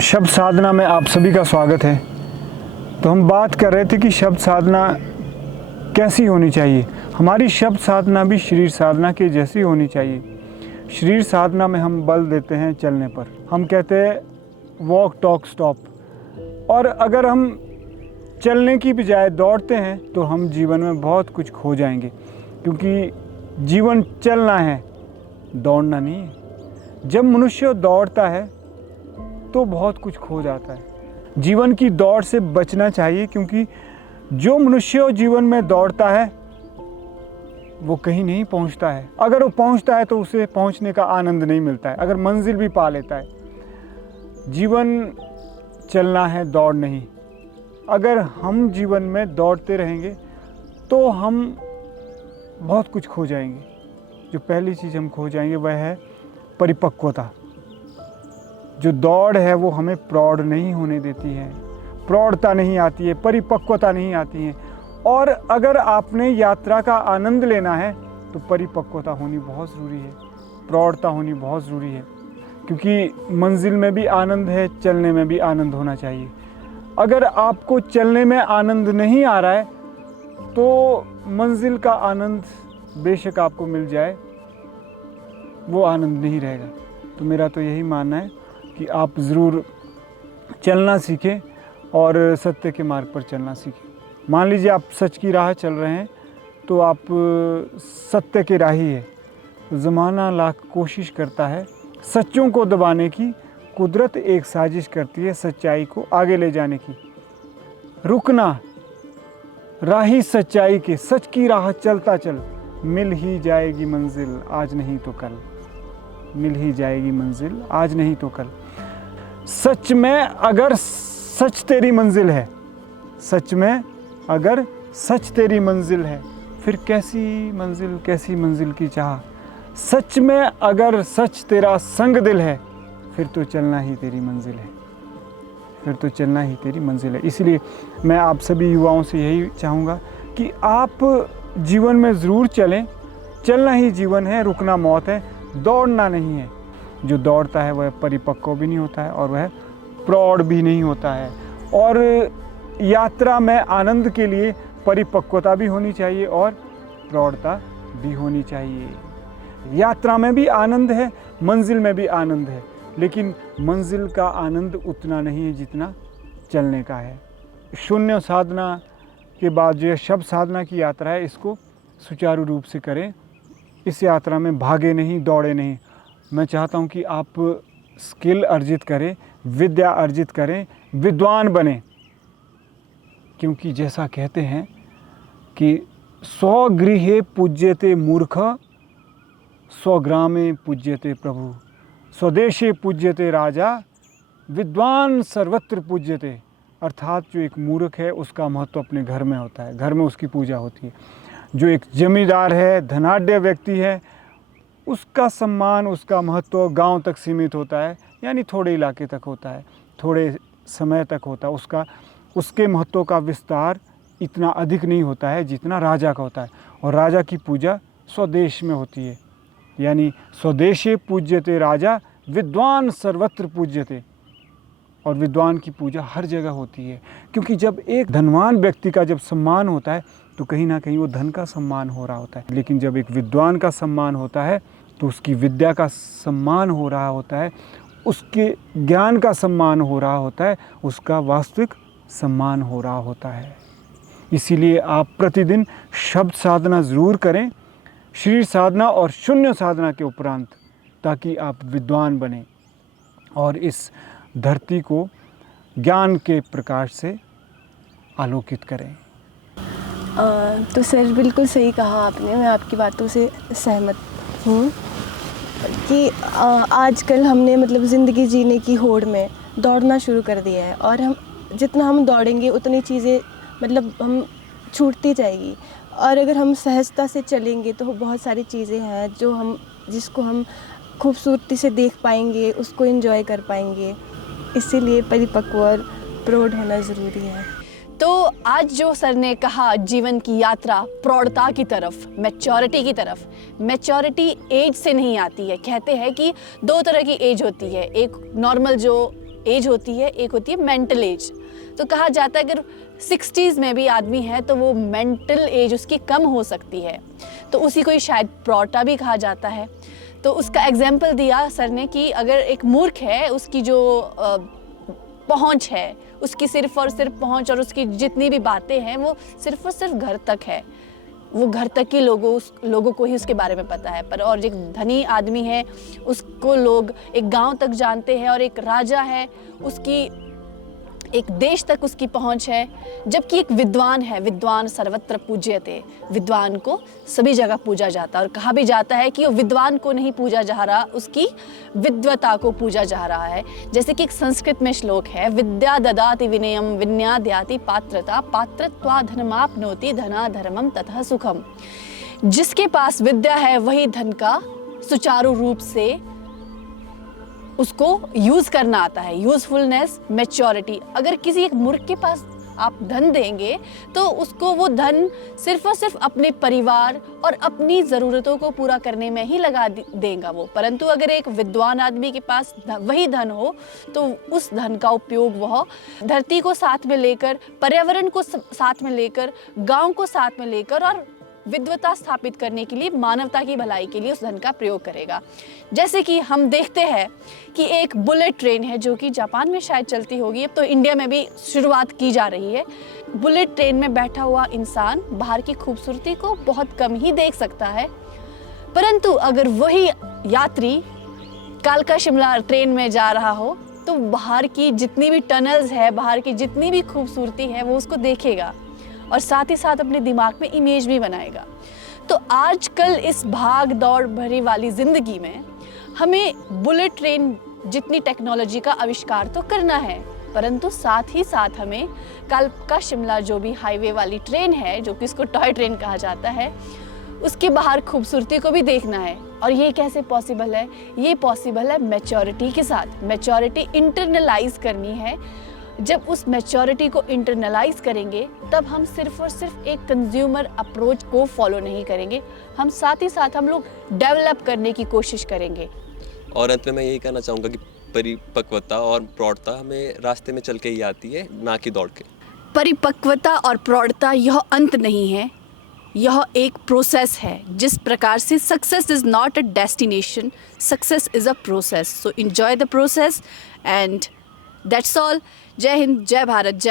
शब्द साधना में आप सभी का स्वागत है। तो हम बात कर रहे थे कि शब्द साधना कैसी होनी चाहिए। हमारी शब्द साधना भी शरीर साधना के जैसी होनी चाहिए। शरीर साधना में हम बल देते हैं चलने पर, हम कहते हैं वॉक टॉक स्टॉप। और अगर हम चलने की बजाय दौड़ते हैं तो हम जीवन में बहुत कुछ खो जाएंगे, क्योंकि जीवन चलना है, दौड़ना नहीं है। जब मनुष्य दौड़ता है तो बहुत कुछ खो जाता है। जीवन की दौड़ से बचना चाहिए, क्योंकि जो मनुष्य जीवन में दौड़ता है वो कहीं नहीं पहुंचता है। अगर वो पहुंचता है तो उसे पहुंचने का आनंद नहीं मिलता है, अगर मंजिल भी पा लेता है। जीवन चलना है, दौड़ नहीं। अगर हम जीवन में दौड़ते रहेंगे तो हम बहुत कुछ खो जाएंगे। जो पहली चीज़ हम खो जाएंगे वह है परिपक्वता। जो दौड़ है वो हमें प्रौढ़ नहीं होने देती है, प्रौढ़ता नहीं आती है, परिपक्वता नहीं आती है। और अगर आपने यात्रा का आनंद लेना है तो परिपक्वता होनी बहुत ज़रूरी है, प्रौढ़ता होनी बहुत ज़रूरी है। क्योंकि मंजिल में भी आनंद है, चलने में भी आनंद होना चाहिए। अगर आपको चलने में आनंद नहीं आ रहा है तो मंजिल का आनंद बेशक आपको मिल जाए, वो आनंद नहीं रहेगा। तो मेरा तो यही मानना है कि आप ज़रूर चलना सीखें और सत्य के मार्ग पर चलना सीखें। मान लीजिए आप सच की राह चल रहे हैं तो आप सत्य के राही है। ज़माना लाख कोशिश करता है सच्चों को दबाने की, कुदरत एक साजिश करती है सच्चाई को आगे ले जाने की। रुकना राही सच्चाई के, सच की राह चलता चल, मिल ही जाएगी मंजिल आज नहीं तो कल, मिल ही जाएगी मंजिल आज नहीं तो कल। सच में अगर सच तेरी मंजिल है, सच में अगर सच तेरी मंजिल है, फिर कैसी मंजिल की चाह। सच में अगर सच तेरा संग दिल है, फिर तो चलना ही तेरी मंजिल है, फिर तो चलना ही तेरी मंजिल है। इसलिए मैं आप सभी युवाओं से यही चाहूँगा कि आप जीवन में ज़रूर चलें। चलना ही जीवन है, रुकना मौत है, दौड़ना नहीं है। जो दौड़ता है वह परिपक्व भी नहीं होता है और वह प्रौढ़ भी नहीं होता है। और यात्रा में आनंद के लिए परिपक्वता भी होनी चाहिए और प्रौढ़ता भी होनी चाहिए। यात्रा में भी आनंद है, मंजिल में भी आनंद है, लेकिन मंजिल का आनंद उतना नहीं है जितना चलने का है। शून्य साधना के बाद जो शब्द साधना की यात्रा है, इसको सुचारू रूप से करें। इस यात्रा में भागे नहीं, दौड़े नहीं। मैं चाहता हूं कि आप स्किल अर्जित करें, विद्या अर्जित करें, विद्वान बने। क्योंकि जैसा कहते हैं कि 100 गृहे पूज्यते मूर्ख, 100 ग्रामे पूज्यते प्रभु, स्वदेशे पूज्यते राजा, विद्वान सर्वत्र पूज्यते। अर्थात जो एक मूर्ख है उसका महत्व अपने घर में होता है, घर में उसकी पूजा होती है। जो एक जमींदार है, धनाढ्य व्यक्ति है, उसका सम्मान, उसका महत्व गांव तक सीमित होता है, यानी थोड़े इलाके तक होता है, थोड़े समय तक होता है। उसके महत्व का विस्तार इतना अधिक नहीं होता है जितना राजा का होता है। और राजा की पूजा स्वदेश में होती है, यानी स्वदेशे पूज्यते राजा, विद्वान सर्वत्र पूज्यते। और विद्वान की पूजा हर जगह होती है, क्योंकि जब एक धनवान व्यक्ति का जब सम्मान होता है तो कहीं ना कहीं वो धन का सम्मान हो रहा होता है। लेकिन जब एक विद्वान का सम्मान होता है तो उसकी विद्या का सम्मान हो रहा होता है, उसके ज्ञान का सम्मान हो रहा होता है, उसका वास्तविक सम्मान हो रहा होता है। इसीलिए आप प्रतिदिन शब्द साधना ज़रूर करें, शरीर साधना और शून्य साधना के उपरांत, ताकि आप विद्वान बने और इस धरती को ज्ञान के प्रकाश से आलोकित करें। तो सर बिल्कुल सही कहा आपने, मैं आपकी बातों से सहमत हूँ कि आजकल हमने मतलब ज़िंदगी जीने की होड़ में दौड़ना शुरू कर दिया है, और हम जितना हम दौड़ेंगे उतनी चीज़ें मतलब हम छूटती जाएगी। और अगर हम सहजता से चलेंगे तो बहुत सारी चीज़ें हैं जिसको हम खूबसूरती से देख पाएंगे, उसको एंजॉय कर पाएंगे। इसीलिए परिपक्व और प्रौढ़ होना ज़रूरी है। तो आज जो सर ने कहा जीवन की यात्रा प्रौढ़ता की तरफ, मैच्योरिटी की तरफ, मैच्योरिटी एज से नहीं आती है। कहते हैं कि दो तरह की एज होती है, एक नॉर्मल जो एज होती है, एक होती है मेंटल एज। तो कहा जाता है अगर 60s में भी आदमी है तो वो मेंटल एज उसकी कम हो सकती है, तो उसी को ही शायद प्रौढ़ता भी कहा जाता है। तो उसका एग्जाम्पल दिया सर ने कि अगर एक मूर्ख है, उसकी जो पहुंच है, उसकी सिर्फ और सिर्फ पहुंच और उसकी जितनी भी बातें हैं वो सिर्फ और सिर्फ घर तक है, वो घर तक के लोगों को ही उसके बारे में पता है। पर और एक धनी आदमी है, उसको लोग एक गांव तक जानते हैं, और एक राजा है, उसकी एक देश तक उसकी पहुंच है। जबकि एक विद्वान है, विद्वान सर्वत्र पूज्यते, विद्वान को सभी जगह पूजा जाता है। और कहा भी जाता है कि वो विद्वान को नहीं पूजा जा रहा, उसकी विद्वता को पूजा जा रहा है। जैसे कि एक संस्कृत में श्लोक है, विद्या ददाति विनयम विन्याद्याति पात्रता पात्रत्वा धनमाप्नोति धना धर्मम तथा सुखम। जिसके पास विद्या है वही धन का सुचारू रूप से उसको यूज करना आता है, यूजफुलनेस, मैच्योरिटी। अगर किसी एक मूर्ख के पास आप धन देंगे तो उसको वो धन सिर्फ और सिर्फ अपने परिवार और अपनी ज़रूरतों को पूरा करने में ही लगा देगा वो। परंतु अगर एक विद्वान आदमी के पास वही धन हो तो उस धन का उपयोग वह धरती को साथ में लेकर, पर्यावरण को साथ में लेकर, गांव को साथ में लेकर और विद्वता स्थापित करने के लिए, मानवता की भलाई के लिए उस धन का प्रयोग करेगा। जैसे कि हम देखते हैं कि एक बुलेट ट्रेन है जो कि जापान में शायद चलती होगी, अब तो इंडिया में भी शुरुआत की जा रही है। बुलेट ट्रेन में बैठा हुआ इंसान बाहर की खूबसूरती को बहुत कम ही देख सकता है, परंतु अगर वही यात्री कालका शिमला ट्रेन में जा रहा हो तो बाहर की जितनी भी टनल्स है, बाहर की जितनी भी खूबसूरती है वो उसको देखेगा और साथ ही साथ अपने दिमाग में इमेज भी बनाएगा। तो आजकल इस भाग दौड़ भरी वाली ज़िंदगी में हमें बुलेट ट्रेन जितनी टेक्नोलॉजी का आविष्कार तो करना है, परंतु साथ ही साथ हमें कालका शिमला जो भी हाईवे वाली ट्रेन है, जो कि इसको टॉय ट्रेन कहा जाता है, उसके बाहर खूबसूरती को भी देखना है। और ये कैसे पॉसिबल है? ये पॉसिबल है मैच्योरिटी के साथ। मैच्योरिटी इंटरनलाइज करनी है। जब उस मैच्योरिटी को इंटरनलाइज करेंगे तब हम सिर्फ और सिर्फ एक कंज्यूमर अप्रोच को फॉलो नहीं करेंगे, हम साथ ही साथ हम लोग डेवलप करने की कोशिश करेंगे। और अंत में मैं यही कहना चाहूँगा कि परिपक्वता और प्रौढ़ता हमें रास्ते में चल के ही आती है, ना कि दौड़ के। परिपक्वता और प्रौढ़ता यह अंत नहीं है, यह एक प्रोसेस है। जिस प्रकार से success is not a destination, success is a process. So enjoy the process and that's all. जय हिंद, जय भारत, जय